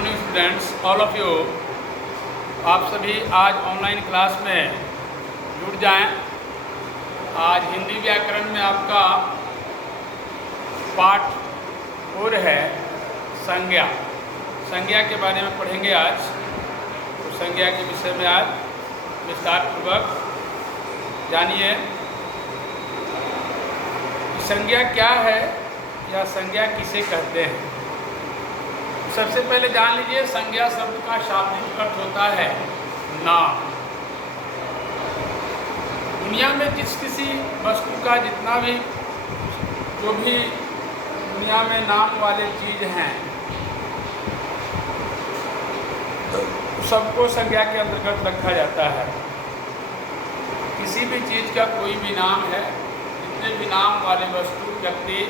Morning students, all of you. आप सभी आज ऑनलाइन क्लास में जुड़ जाएं। आज हिंदी व्याकरण में आपका पाठ और है संज्ञा। संज्ञा के बारे में पढ़ेंगे आज। तो संज्ञा के विषय में आज विस्तारपूर्वक जानिए कि संज्ञा क्या है या संज्ञा किसे कहते हैं। सबसे पहले जान लीजिए, संज्ञा शब्द का शाब्दिक अर्थ होता है नाम। दुनिया में जिस किसी वस्तु का जितना भी जो भी दुनिया में नाम वाले चीज़ हैं सबको संज्ञा के अंतर्गत रखा जाता है। किसी भी चीज़ का कोई भी नाम है, जितने भी नाम वाले वस्तु, व्यक्ति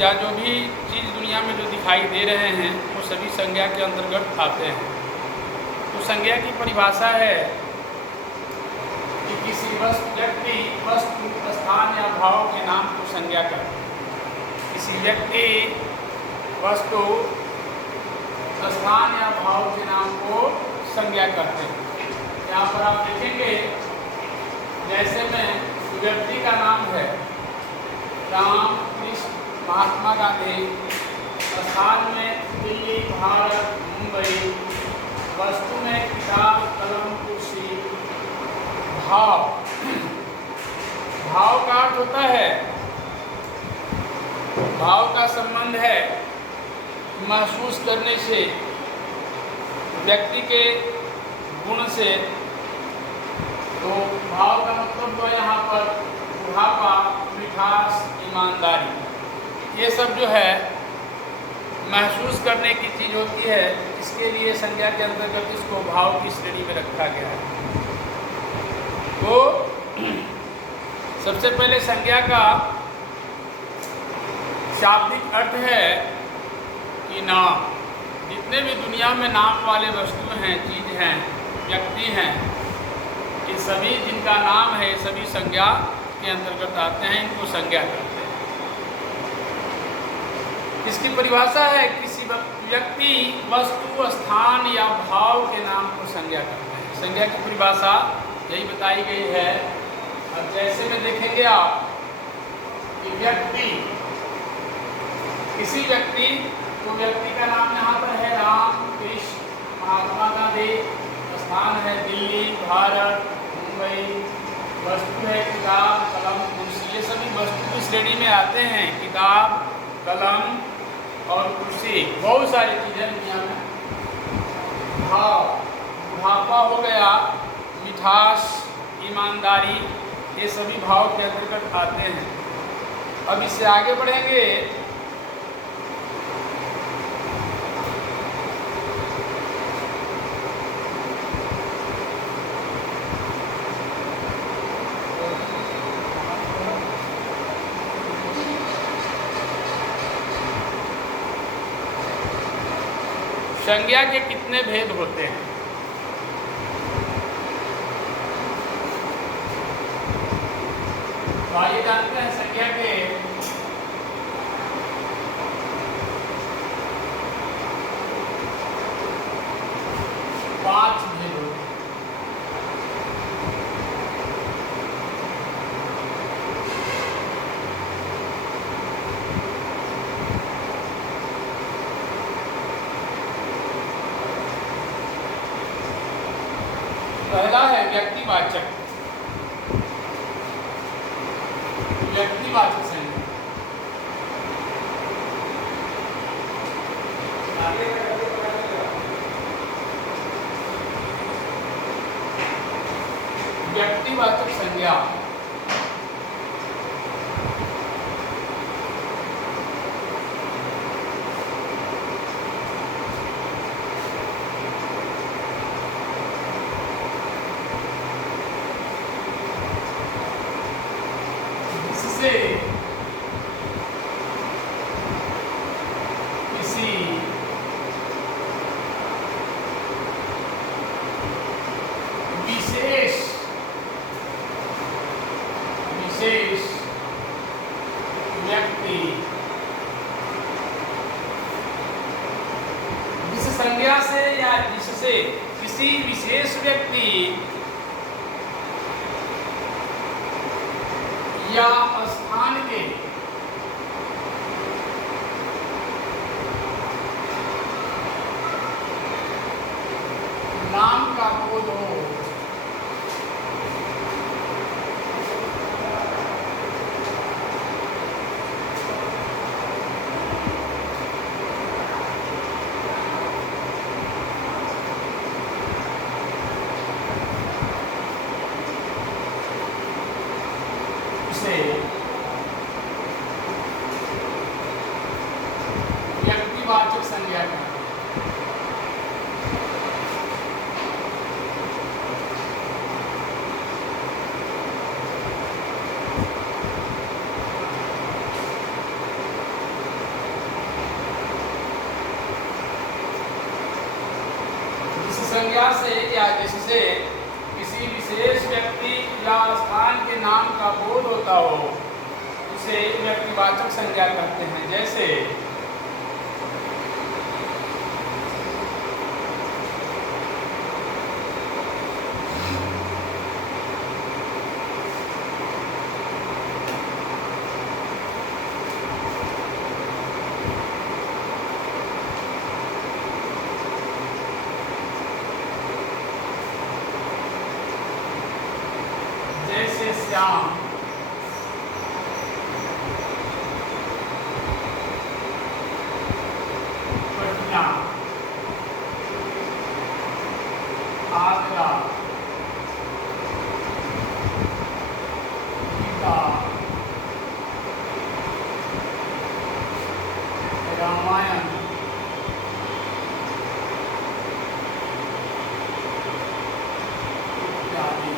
या जो भी चीज़ दुनिया में जो दिखाई दे रहे हैं वो सभी संज्ञा के अंतर्गत आते हैं। तो संज्ञा की परिभाषा है कि किसी व्यक्ति, वस्तु, स्थान या भाव के नाम को संज्ञा करते हैं। किसी व्यक्ति, वस्तु, स्थान या भाव के नाम को संज्ञा करते हैं। यहाँ पर आप देखेंगे, जैसे में व्यक्ति का नाम है राम, कृष्ण, महात्मा गांधी, स्थान में दिल्ली, भारत, मुंबई, वस्तु में किताब, कलम, कुर्सी। भाव, भाव का अर्थ होता है, भाव का संबंध है महसूस करने से, व्यक्ति के गुण से। तो भाव का मतलब तो यहाँ पर बुढ़ापा, मिठास, ईमानदारी, ये सब जो है महसूस करने की चीज़ होती है। इसके लिए संज्ञा के अंतर्गत इसको भाव की श्रेणी में रखा गया है। तो सबसे पहले संज्ञा का शाब्दिक अर्थ है कि नाम। जितने भी दुनिया में नाम वाले वस्तु हैं, चीज़ हैं, व्यक्ति हैं, ये सभी जिनका नाम है सभी संज्ञा के अंतर्गत आते हैं। इनको संज्ञा करते हैं। इसकी परिभाषा है किसी व्यक्ति, वस्तु, स्थान या भाव के नाम को संज्ञा करते हैं। संज्ञा की परिभाषा यही बताई गई है। अब जैसे में देखेंगे आप कि व्यक्ति, किसी व्यक्ति, तो व्यक्ति का नाम यहाँ पर है राम, कृष्ण, महात्मा गांधी, स्थान है दिल्ली, भारत, मुंबई, वस्तु है किताब, कलम, कुर्सी। ये सभी वस्तु की श्रेणी में आते हैं। किताब, कलम और कुर्सी, बहुत सारी चीज़ें दुनिया में। भाव, बुढ़ापा हो गया, मिठास, ईमानदारी, ये सभी भाव के अंतर्गत आते हैं। अब इससे आगे बढ़ेंगे। संज्ञा के कितने भेद होते हैं? तो आइए जानते हैं संज्ञा के 5 भेद होते हैं। पहला है व्यक्तिवाचक। व्यक्तिवाचक संज्ञा। व्यक्तिवाचक संज्ञा से जिससे किसी विशेष व्यक्ति या स्थान के नाम का बोध हो। उसे व्यक्तिवाचक संज्ञा कहते हैं। संज्ञा से या जिससे किसी विशेष व्यक्ति या स्थान के नाम का बोध होता हो उसे व्यक्तिवाचक संज्ञा कहते हैं। जैसे श्याम, पटना, आगरा, गीता, रामायण, इत्यादि।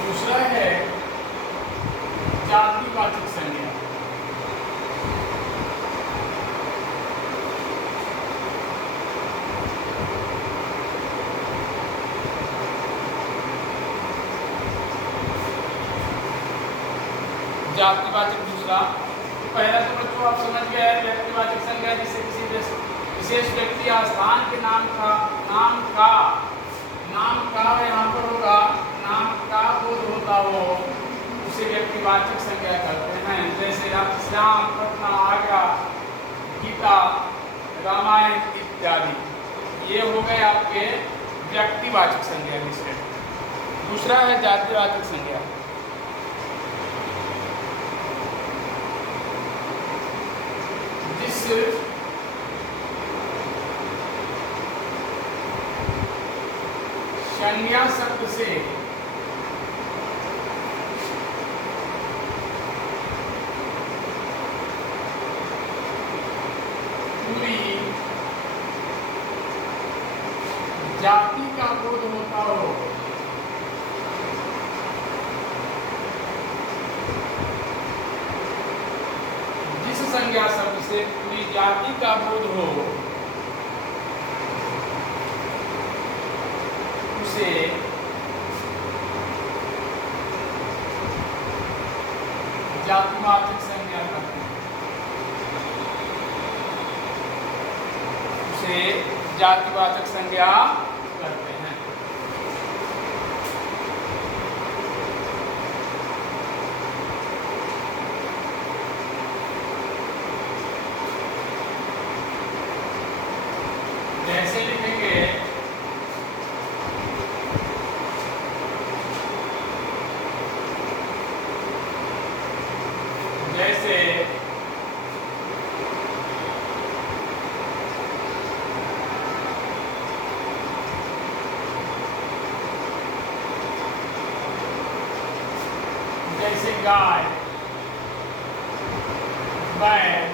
दूसरा है जातिवाचक संज्ञा। जातिवाचक दूसरा, पहला तो बच्चों आप समझ गए व्यक्तिवाचक संज्ञा जिससे किसी विशेष व्यक्ति या स्थान के नाम का यहाँ पर होगा, नाम का बोध होता हो उसे व्यक्तिवाचक संज्ञा करते हैं। जैसे श्याम, पटना, आगरा, गीता, रामायण इत्यादि। ये हो गए आपके व्यक्तिवाचक संज्ञा विषय। दूसरा है जातिवाचक संज्ञा। जिस संज्ञा शब्द से पूरी जाति का बोध होता हो जिस संज्ञा शब्द से पूरी जाति का बोध हो उसे जातिवाचक संज्ञा कहते हैं। उसे जातिवाचक संज्ञा करते हैं। जैसे लिखेंगे जैसे जैसे गाय, बैल,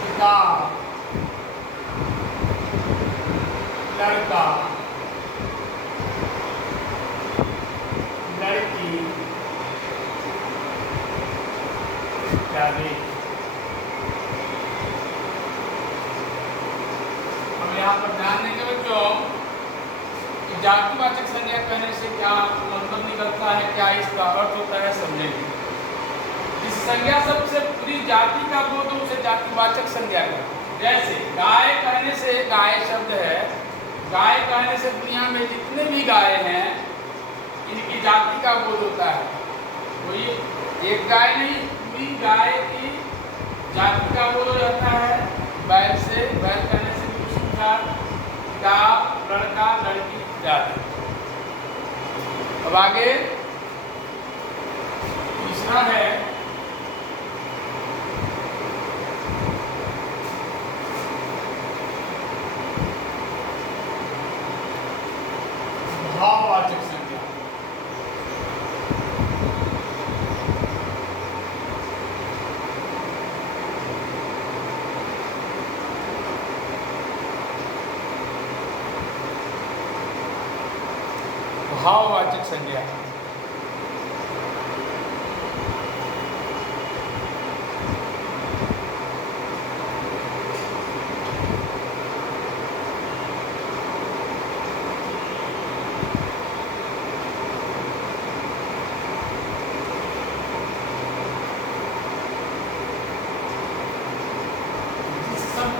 किताब, लड़का, लड़की इत्यादि। अब यहाँ पर ध्यान देंगे बच्चों, जातिवाचक संज्ञा कहने से क्या मतलब निकलता है, क्या इसका अर्थ होता है, समझेंगे। जिस संज्ञा शब्द से पूरी जाति का बोध हो उसे जातिवाचक संज्ञा कहते हैं। जैसे गाय कहने से, गाय शब्द है, गाय कहने से दुनिया में जितने भी गाय हैं इनकी जाति का बोध होता है। कोई एक गाय नहीं, पूरी गाय की जाति का बोध हो जाता है। बैल से, बैल कहने से भी कुछ समझा, लड़का लड़की जाति। अब आगे तीसरा है भाववाचक संज्ञा। भाववाचक संज्ञा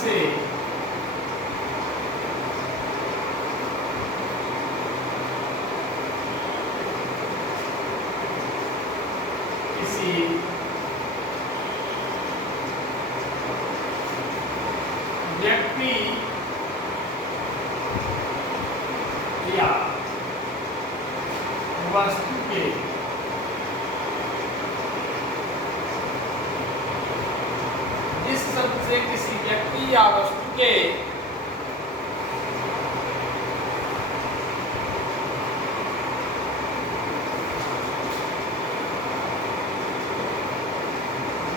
से किसी व्यक्ति या वस्तु के जिस शब्द से किसी व्यक्ति या वस्तु के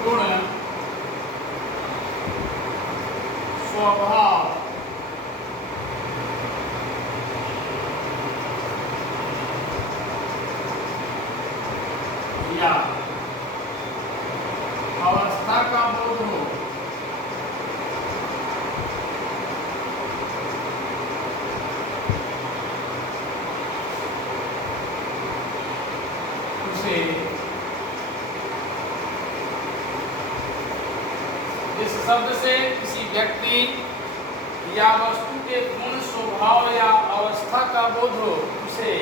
गुण, स्वभाव, या अवस्था का बोध हो उसे इस शब्द से किसी व्यक्ति या वस्तु के गुण, स्वभाव या अवस्था का बोध हो उसे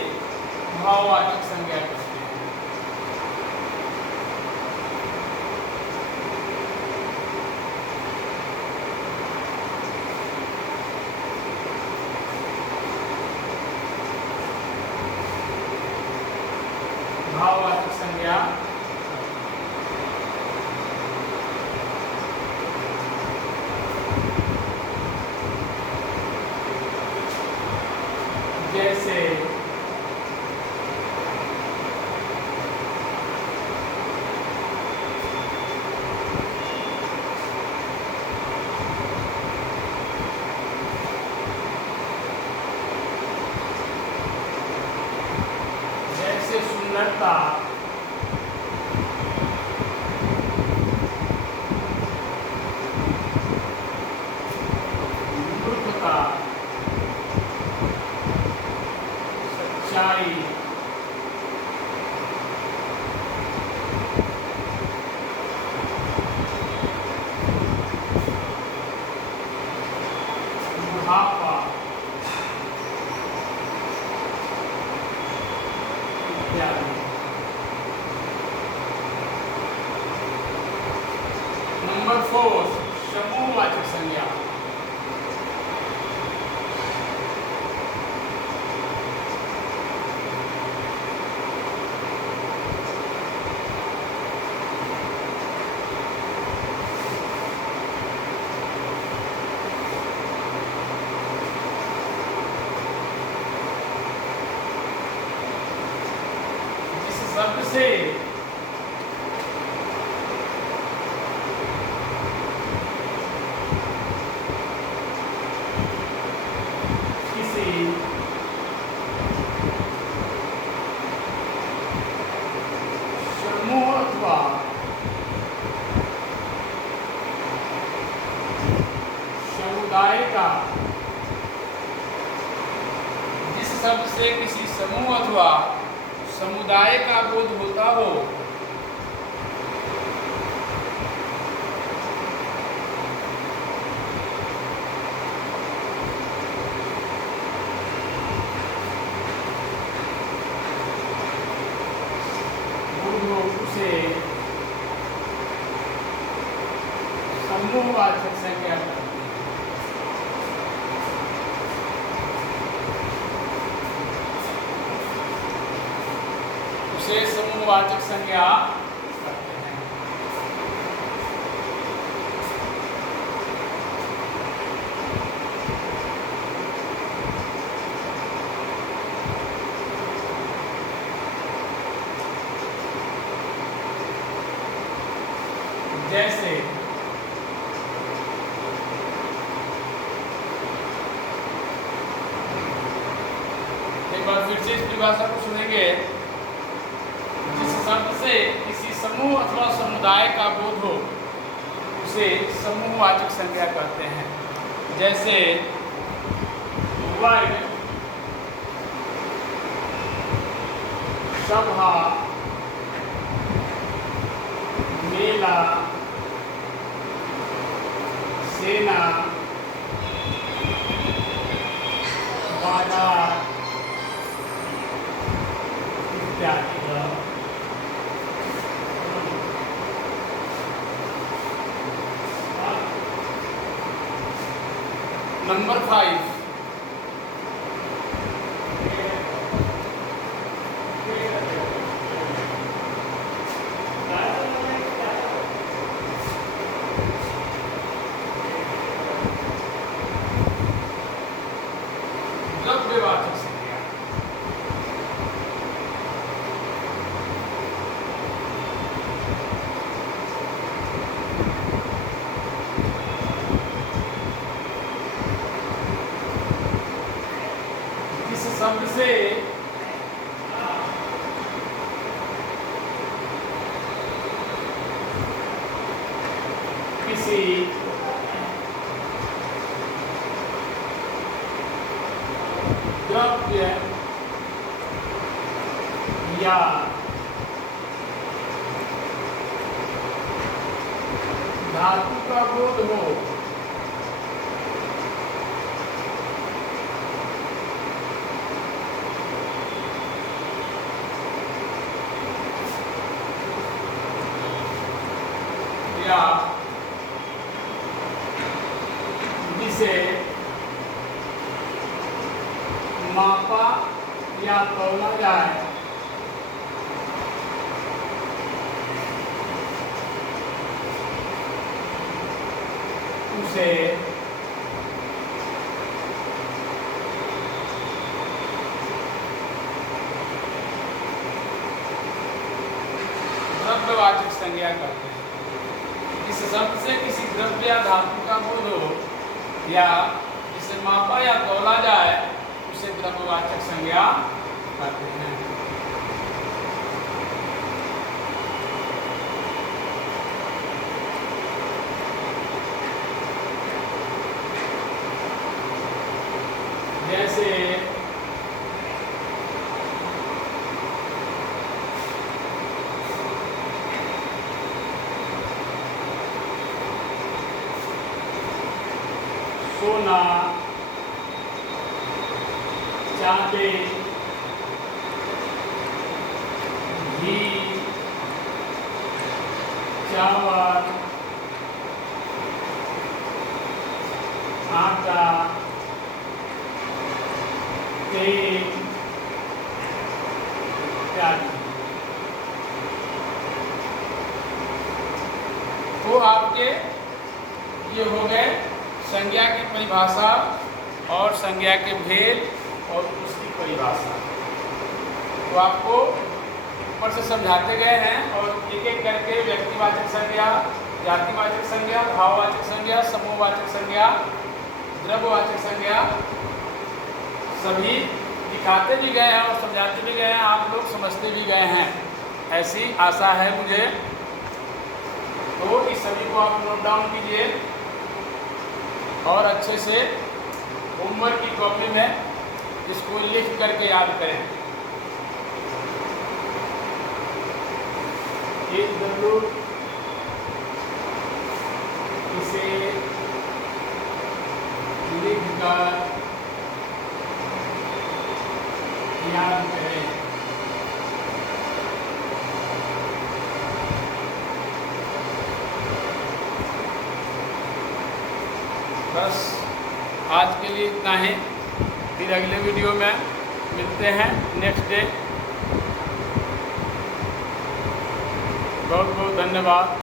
भाववाचक संज्ञा कहते हैं। भाववाचक संज्ञा जैसे सुंदरता, मूर्खता, सच्चाई, बुढ़ापा इत्यादि। नंबर 4 समूहवाचक संज्ञा। जिस शब्द से समूह अथवा समुदाय का, जिस शब्द से किसी समूह अथवा समुदाय का बोध होता हो, उसे समूहवाचक संज्ञा करते हैं। उसे समूहवाचक संज्ञा करते हैं। जैसे एक बार फिर से इस परिभाषा को सुनेंगे। जिस शब्द से किसी समूह अथवा समुदाय का बोध हो, उसे समूहवाचक संज्ञा कहते हैं। जैसे वर्ग, सभा, मेला, सेना, बाजार इत्यादि। नंबर 5, द्रव्यवाचक संज्ञा। जिस शब्द से किसी द्रव्य या धातु का बोध हो, या जिसे मापा या तौला जाए, उसे द्रव्यवाचक संज्ञा करते हैं। इस शब्द से किसी द्रव्य या धातु का बोध हो या जिसे मापा या तौला जाए, उसे द्रव्यवाचक संज्ञा करते हैं। जैसे सोना, चांदी, घी, चावल, आटा, तेल इत्यादि। तो आपके ये हो गए संज्ञा की परिभाषा और संज्ञा के भेद और उसकी परिभाषा। तो आपको ऊपर से समझाते गए हैं और एक एक करके व्यक्तिवाचक संज्ञा, जातिवाचक संज्ञा, भाववाचक संज्ञा, समूहवाचक संज्ञा, द्रव्यवाचक संज्ञा सभी दिखाते भी गए हैं और समझाते भी गए हैं, आप लोग समझते भी गए हैं, ऐसी आशा है मुझे। तो इस सभी को आप नोट डाउन कीजिए और अच्छे से होमवर्क की कॉपी में इसको लिख करके याद करें। एक डब्लू इसे लिख कर याद करें। बस आज के लिए इतना ही। फिर अगले वीडियो में मिलते हैं नेक्स्ट डे। बहुत बहुत धन्यवाद।